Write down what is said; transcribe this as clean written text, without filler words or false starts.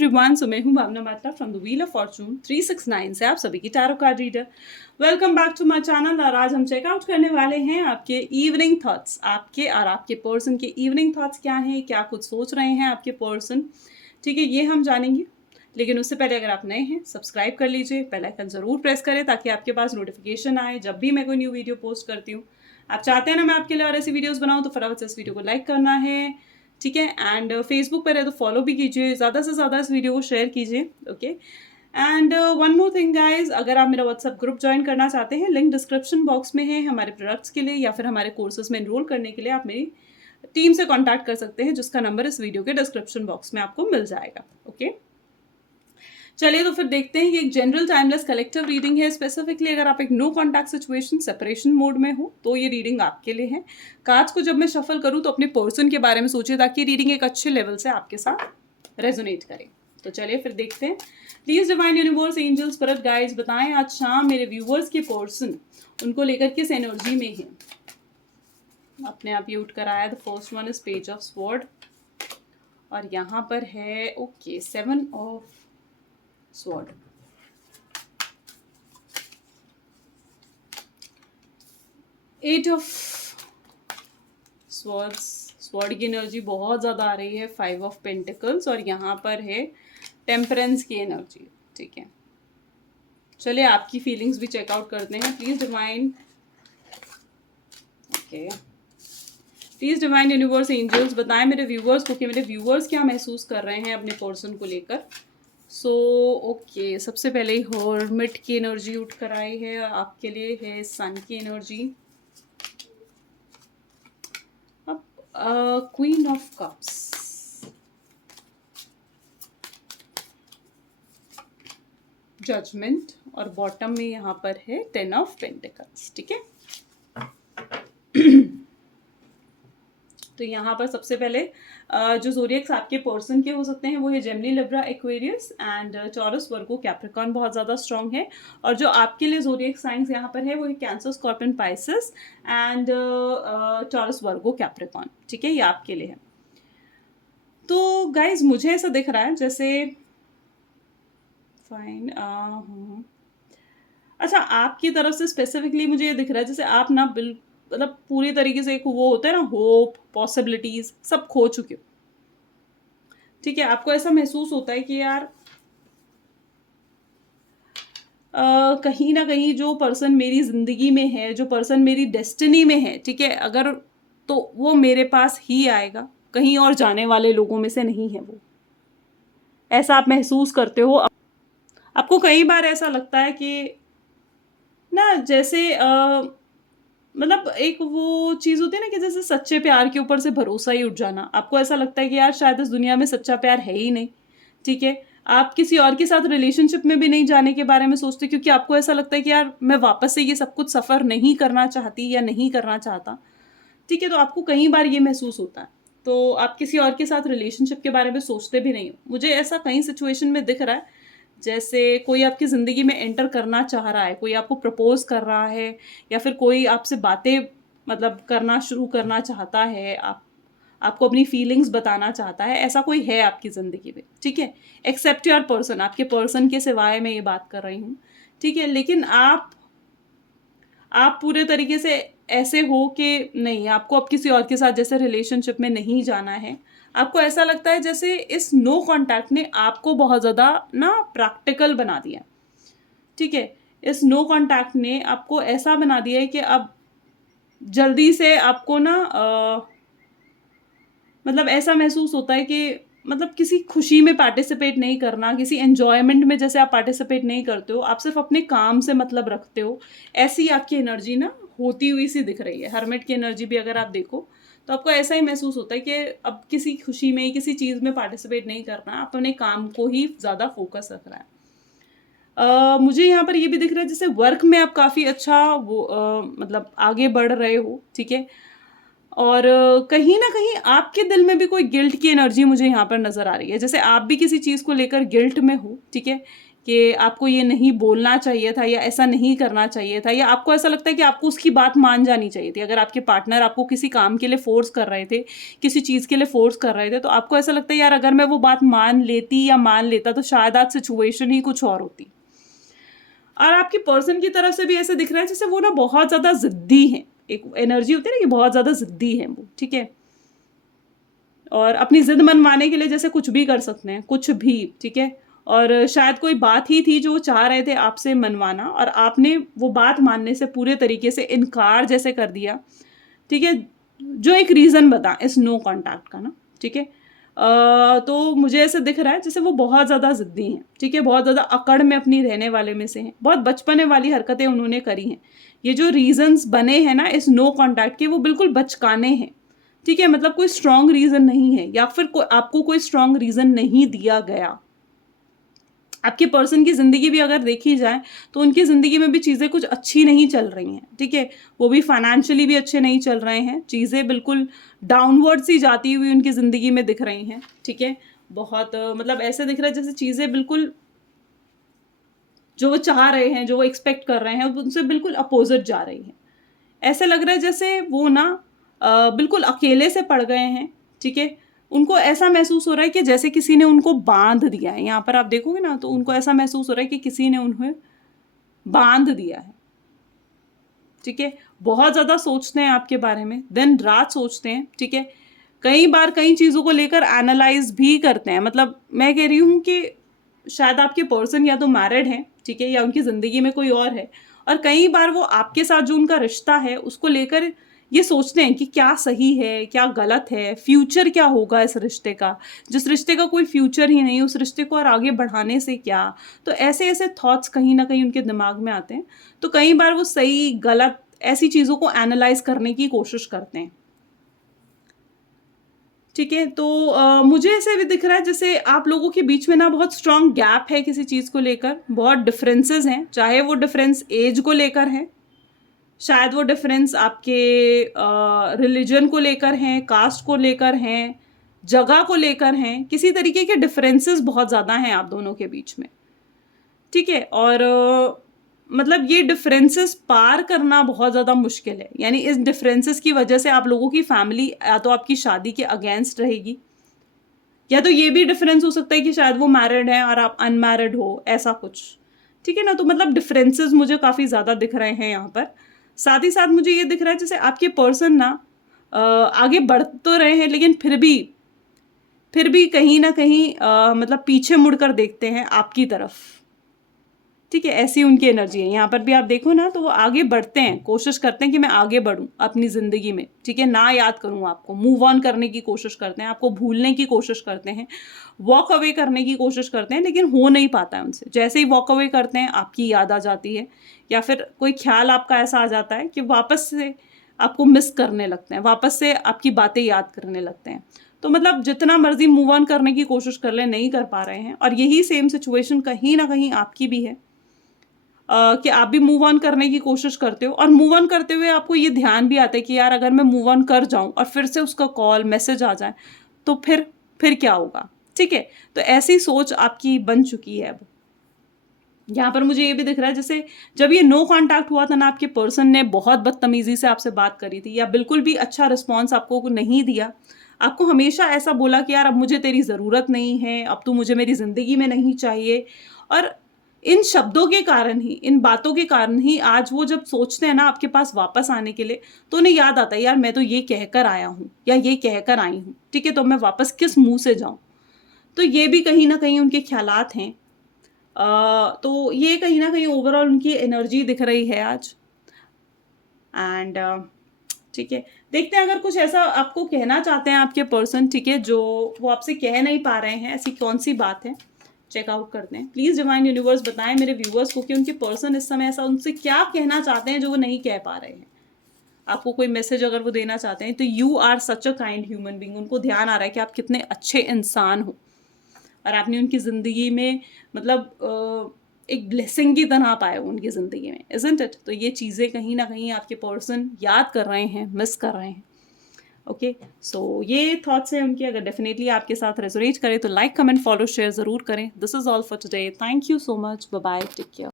Everyone, सो मैं हूं Bhavna Matra from the wheel of fortune 369 से आप सभी की tarot card reader. Welcome back to my channel. और आज हम चेकआउट करने वाले हैं आपके इवनिंग थॉट्स। आपके और आपके पर्सन के इवनिंग थॉट्स क्या हैं, क्या कुछ सोच रहे हैं आपके पर्सन, ठीक है, ये हम जानेंगे। लेकिन उससे पहले अगर आप नए हैं सब्सक्राइब कर लीजिए, बेल आइकन ज़रूर प्रेस करें ताकि आपके पास नोटिफिकेशन आए जब भी मैं कोई न्यू वीडियो पोस्ट करती हूँ। आप चाहते हैं ना मैं आपके लिए और ऐसी वीडियोस बनाऊँ तो फटाफट से इस वीडियो को लाइक करना है, ठीक है। एंड फेसबुक पर है तो फॉलो भी कीजिए, ज़्यादा से ज़्यादा इस वीडियो को शेयर कीजिए, okay. And one more thing guys, अगर आप मेरा व्हाट्सएप ग्रुप ज्वाइन करना चाहते हैं, लिंक डिस्क्रिप्शन बॉक्स में है। हमारे प्रोडक्ट्स के लिए या फिर हमारे कोर्सेज में एनरोल करने के लिए आप मेरी टीम से कॉन्टैक्ट कर सकते हैं, जिसका नंबर इस वीडियो के डिस्क्रिप्शन बॉक्स में आपको मिल जाएगा, ओके। चलिए तो फिर देखते हैं कि एक जनरल टाइमलेस कलेक्टिव रीडिंग है। स्पेसिफिकली अगर आप एक no contact situation separation mode में हो तो ये रीडिंग आपके लिए है। कार्ड्स को जब मैं शफल करूं तो अपने पर्सन के बारे में सोचिए ताकि रीडिंग एक अच्छे लेवल से आपके साथ रेजोनेट करे। तो चलिए फिर देखते हैं। Please divine universe, angels, spirit guides बताएं आज शाम मेरे व्यूवर्स के पर्सन उनको लेकर किस एनर्जी में है। अपने आप ये उठ कर आया। The first one is page of sword और यहाँ पर है okay 7 of sword. Eight of swords, sword की एनर्जी बहुत ज़्यादा आ रही है। 5 ऑफ पेंटिकल्स और यहाँ पर है टेम्परेंस की एनर्जी, ठीक है। चलिए आपकी फीलिंग्स भी चेकआउट करते हैं। Please divine, okay, please divine universe, angels बताएं मेरे व्यूवर्स को कि मेरे व्यूवर्स क्या महसूस कर रहे हैं अपने पर्सन को लेकर। सो ओके, सबसे पहले हर्मिट की एनर्जी उठ कर आई है। आपके लिए है सन की एनर्जी। अब क्वीन ऑफ कप्स, जजमेंट और बॉटम में यहाँ पर है 10 ऑफ पेंटिकल्स, ठीक है। तो यहाँ पर सबसे पहले जो ज़ोडिएक्स आपके पर्सन के हो सकते हैं वो है Gemini, Libra, Aquarius and taurus, Virgo, Capricorn बहुत ज़्यादा स्ट्रॉन्ग है। और जो आपके लिए ज़ोडिएक साइंस यहाँ पर है वो है cancer, scorpion, Pisces and taurus, Virgo, Capricorn, ठीक है, ये आपके लिए है। तो गाइज मुझे ऐसा दिख रहा है जैसे फाइन, अच्छा, आपकी तरफ से स्पेसिफिकली मुझे ये दिख रहा है जैसे आप ना मतलब पूरी तरीके से एक वो होता है ना, होप, पॉसिबिलिटीज सब खो चुके हो, ठीक है। आपको ऐसा महसूस होता है कि यार कहीं ना कहीं जो पर्सन मेरी जिंदगी में है, जो पर्सन मेरी डेस्टिनी में है, ठीक है, अगर तो वो मेरे पास ही आएगा, कहीं और जाने वाले लोगों में से नहीं है वो। ऐसा आप महसूस करते हो। आपको कई बार ऐसा लगता है कि ना जैसे मतलब एक वो चीज़ होती है ना कि जैसे सच्चे प्यार के ऊपर से भरोसा ही उठ जाना। आपको ऐसा लगता है कि यार शायद इस दुनिया में सच्चा प्यार है ही नहीं, ठीक है। आप किसी और के साथ रिलेशनशिप में भी नहीं जाने के बारे में सोचते क्योंकि आपको ऐसा लगता है कि यार मैं वापस से ये सब कुछ सफ़र नहीं करना चाहती या नहीं करना चाहता, ठीक है। तो आपको कई बार ये महसूस होता है, तो आप किसी और के साथ रिलेशनशिप के बारे में सोचते भी नहीं हो। मुझे ऐसा कई सिचुएशन में दिख रहा है जैसे कोई आपकी ज़िंदगी में एंटर करना चाह रहा है, कोई आपको प्रपोज कर रहा है या फिर कोई आपसे बातें मतलब करना शुरू करना चाहता है, आपको अपनी फीलिंग्स बताना चाहता है, ऐसा कोई है आपकी ज़िंदगी में, ठीक है। एक्सेप्ट योर पर्सन, आपके पर्सन के सिवाय मैं ये बात कर रही हूँ, ठीक है। लेकिन आप पूरे तरीके से ऐसे हो कि नहीं, आपको अब किसी और के साथ जैसे रिलेशनशिप में नहीं जाना है। आपको ऐसा लगता है जैसे इस नो कॉन्टैक्ट ने आपको बहुत ज़्यादा ना प्रैक्टिकल बना दिया, ठीक है। इस नो कॉन्टैक्ट ने आपको ऐसा बना दिया है कि अब जल्दी से आपको ना मतलब ऐसा महसूस होता है कि मतलब किसी खुशी में पार्टिसिपेट नहीं करना, किसी एन्जॉयमेंट में जैसे आप पार्टिसिपेट नहीं करते हो, आप सिर्फ अपने काम से मतलब रखते हो। ऐसी आपकी एनर्जी ना होती हुई सी दिख रही है। हर्मिट की एनर्जी भी अगर आप देखो तो आपको ऐसा ही महसूस होता है कि अब किसी खुशी में, किसी चीज़ में पार्टिसिपेट नहीं करना, आप अपने काम को ही ज़्यादा फोकस रख रहा है। मुझे यहाँ पर ये भी दिख रहा है जैसे वर्क में आप काफ़ी अच्छा वो मतलब आगे बढ़ रहे हो, ठीक है। और कहीं ना कहीं आपके दिल में भी कोई गिल्ट की एनर्जी मुझे यहाँ पर नज़र आ रही है, जैसे आप भी किसी चीज़ को लेकर गिल्ट में हो, ठीक है, कि आपको ये नहीं बोलना चाहिए था या ऐसा नहीं करना चाहिए था, या आपको ऐसा लगता है कि आपको उसकी बात मान जानी चाहिए थी। अगर आपके पार्टनर आपको किसी काम के लिए फ़ोर्स कर रहे थे, किसी चीज़ के लिए फ़ोर्स कर रहे थे, तो आपको ऐसा लगता है यार अगर मैं वो बात मान लेती या मान लेता तो शायद आज सिचुएशन ही कुछ और होती। और आपके पर्सन की तरफ से भी ऐसे दिख रहा है जैसे वो ना बहुत ज़्यादा ज़िद्दी हैं। एक एनर्जी होती है ना कि बहुत ज़्यादा ज़िद्दी हैं वो, ठीक है? और अपनी ज़िद मनवाने के लिए जैसे कुछ भी कर सकते हैं, कुछ भी, ठीक है? और शायद कोई बात ही थी जो वो चाह रहे थे आपसे मनवाना, और आपने वो बात मानने से पूरे तरीके से इनकार जैसे कर दिया, ठीक है? जो एक रीज़न बता इस नो कॉन्टैक्ट का ना, ठीक है? तो मुझे ऐसे दिख रहा है जैसे वो बहुत ज़्यादा ज़िद्दी हैं, ठीक है? बहुत ज़्यादा अकड़ में अपनी रहने वाले में से हैं। बहुत बचपने वाली हरकतें उन्होंने करी हैं। ये जो रीज़न्स बने हैं ना इस नो कॉन्टैक्ट के, वो बिल्कुल बचकाने हैं, ठीक है? मतलब कोई स्ट्रॉन्ग रीज़न नहीं है, या फिर आपको कोई स्ट्रॉन्ग रीज़न नहीं दिया गया। आपके पर्सन की ज़िंदगी भी अगर देखी जाए तो उनकी ज़िंदगी में भी चीज़ें कुछ अच्छी नहीं चल रही हैं, ठीक है? वो भी फाइनेंशियली भी अच्छे नहीं चल रहे हैं, चीज़ें बिल्कुल डाउनवर्ड सी जाती हुई उनकी ज़िंदगी में दिख रही हैं, ठीक है? बहुत मतलब ऐसे दिख रहा है जैसे चीज़ें बिल्कुल जो वो चाह रहे हैं, जो वो एक्सपेक्ट कर रहे हैं, उनसे बिल्कुल अपोज़िट जा रही हैं। ऐसे लग रहा है जैसे वो ना बिल्कुल अकेले से पड़ गए हैं, ठीक है? उनको ऐसा महसूस हो रहा है कि जैसे किसी ने उनको बाँध दिया है। यहाँ पर आप देखोगे ना तो उनको ऐसा महसूस हो रहा है कि किसी ने उन्हें बाँध दिया है, ठीक है? बहुत ज़्यादा सोचते हैं आपके बारे में, दिन-रात सोचते हैं, ठीक है? कई बार कई चीज़ों को लेकर एनालाइज़ भी करते हैं। मतलब मैं कह रही हूँ कि शायद आपके पर्सन या तो मैरिड हैं, ठीक है? या उनकी ज़िंदगी में कोई और है, और कई बार वो आपके साथ जो उनका रिश्ता है उसको लेकर ये सोचते हैं कि क्या सही है, क्या गलत है, फ्यूचर क्या होगा इस रिश्ते का? जिस रिश्ते का कोई फ्यूचर ही नहीं, उस रिश्ते को और आगे बढ़ाने से क्या? तो ऐसे-ऐसे थॉट्स कहीं न कहीं उनके दिमाग में आते हैं। तो कई बार वो सही, गलत ऐसी चीज़ों को एनालाइज़ करने की कोशिश करते हैं। ठीक है, तो मुझे ऐसे भी दिख रहा है जैसे आप लोगों के बीच में ना बहुत स्ट्रॉन्ग गैप है किसी चीज़ को लेकर, बहुत डिफरेंसेस हैं, चाहे वो डिफरेंस एज को लेकर है, शायद वो डिफरेंस आपके रिलीजन को लेकर हैं, कास्ट को लेकर हैं, जगह को लेकर हैं, किसी तरीके के डिफरेंसेस बहुत ज़्यादा हैं आप दोनों के बीच में, ठीक है? और मतलब ये डिफरेंसेस पार करना बहुत ज़्यादा मुश्किल है, यानी इस डिफरेंसेस की वजह से आप लोगों की फैमिली या तो आपकी शादी के अगेंस्ट रहेगी, या तो ये भी डिफरेंस हो सकता है कि शायद वो मैरिड हैं और आप अनमैरिड हो, ऐसा कुछ, ठीक है ना? तो मतलब डिफरेंसेस मुझे काफ़ी ज़्यादा दिख रहे हैं यहाँ पर। साथ ही साथ मुझे ये दिख रहा है जैसे आपके पर्सन ना आगे बढ़ तो रहे हैं, लेकिन फिर भी कहीं न कहीं मतलब पीछे मुड़कर देखते हैं आपकी तरफ। ठीक है, ऐसी उनकी एनर्जी है। यहाँ पर भी आप देखो ना तो वो आगे बढ़ते हैं, कोशिश करते हैं कि मैं आगे बढ़ूँ अपनी ज़िंदगी में, ठीक है? ना याद करूँ आपको, मूव ऑन करने की कोशिश करते हैं, आपको भूलने की कोशिश करते हैं, वॉक अवे करने की कोशिश करते हैं, लेकिन हो नहीं पाता है उनसे। जैसे ही वॉक अवे करते हैं, आपकी याद आ जाती है, या फिर कोई ख़्याल आपका ऐसा आ जाता है कि वापस से आपको मिस करने लगते हैं, वापस से आपकी बातें याद करने लगते हैं। तो मतलब जितना मर्ज़ी मूव ऑन करने की कोशिश कर लें, नहीं कर पा रहे हैं, और यही सेम सिचुएशन कहीं न कहीं आपकी भी है। कि आप भी मूव ऑन करने की कोशिश करते हो, और मूव ऑन करते हुए आपको ये ध्यान भी आता है कि यार अगर मैं मूव ऑन कर जाऊँ और फिर से उसका कॉल, मैसेज आ जाए, तो फिर क्या होगा? ठीक है? तो ऐसी सोच आपकी बन चुकी है अब। यहाँ पर मुझे ये भी दिख रहा है जैसे जब ये नो कॉन्टैक्ट हुआ था ना, आपके पर्सन ने बहुत बदतमीज़ी से आपसे बात करी थी, या बिल्कुल भी अच्छा रिस्पॉन्स आपको नहीं दिया। आपको हमेशा ऐसा बोला कि यार अब मुझे तेरी ज़रूरत नहीं है, अब तू मुझे मेरी ज़िंदगी में नहीं चाहिए, और इन शब्दों के कारण ही, इन बातों के कारण ही आज वो जब सोचते हैं ना आपके पास वापस आने के लिए, तो उन्हें याद आता है यार मैं तो ये कहकर आया हूँ या ये कहकर आई हूँ, ठीक है? तो मैं वापस किस मुँह से जाऊँ? तो ये भी कहीं न कहीं उनके ख़्यालात हैं। तो ये कहीं न कहीं ओवरऑल उनकी एनर्जी दिख रही है आज, एंड ठीक है। देखते हैं अगर कुछ ऐसा आपको कहना चाहते हैं आपके पर्सन, ठीक है, जो वो आपसे कह नहीं पा रहे हैं, ऐसी कौन-सी बात है? चेकआउट करते हैं। प्लीज़ डिवाइन यूनिवर्स बताएँ मेरे व्यूअर्स को कि उनके पर्सन इस समय ऐसा उनसे क्या कहना चाहते हैं जो वो नहीं कह पा रहे हैं। आपको कोई मैसेज अगर वो देना चाहते हैं, तो you are such a kind human being, उनको ध्यान आ रहा है कि आप कितने अच्छे इंसान हो, और आपने उनकी ज़िंदगी में मतलब एक ब्लेसिंग की तरह पाए हो उनकी ज़िंदगी में, इज़न्ट इट? तो ये चीज़ें कहीं न कहीं आपके पर्सन याद कर रहे हैं, मिस कर रहे हैं। ओके, सो ये थॉट्स हैं उनके, अगर डेफिनेटली आपके साथ रेजोनेट करे तो लाइक कमेंट फॉलो शेयर ज़रूर करें। This is all for today, thank you so much, bye bye, take care.